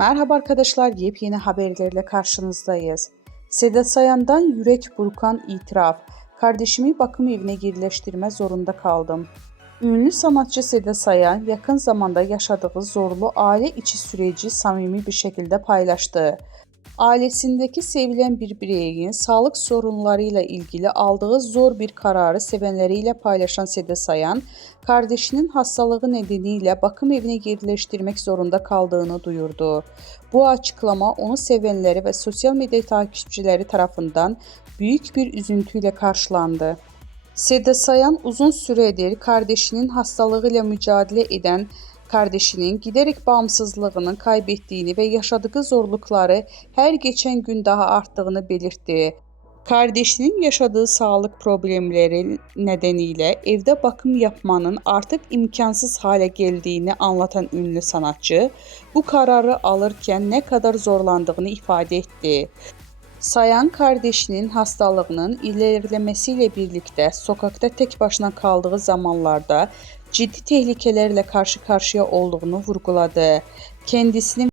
Merhaba arkadaşlar, yepyeni haberlerle karşınızdayız. Seda Sayan'dan yürek burkan itiraf. Kardeşimi bakım evine yerleştirme zorunda kaldım. Ünlü sanatçı Seda Sayan yakın zamanda yaşadığı zorlu aile içi süreci samimi bir şekilde paylaştı. Ailesindeki sevilen bir bireyin sağlık sorunlarıyla ilgili aldığı zor bir kararı sevenleriyle paylaşan Seda Sayan, kardeşinin hastalığı nedeniyle bakım evine yerleştirmek zorunda kaldığını duyurdu. Bu açıklama onu sevenleri ve sosyal medya takipçileri tarafından büyük bir üzüntüyle karşılandı. Seda Sayan uzun süredir kardeşinin hastalığıyla mücadele eden kardeşinin giderek bağımsızlığını kaybettiğini ve yaşadığı zorlukları her geçen gün daha arttığını belirtti. Kardeşinin yaşadığı sağlık problemleri nedeniyle evde bakım yapmanın artık imkansız hale geldiğini anlatan ünlü sanatçı, bu kararı alırken ne kadar zorlandığını ifade etti. Sayan kardeşinin hastalığının ilerlemesiyle birlikte sokakta tek başına kaldığı zamanlarda ciddi tehlikelerle karşı karşıya olduğunu vurguladı. Kendisini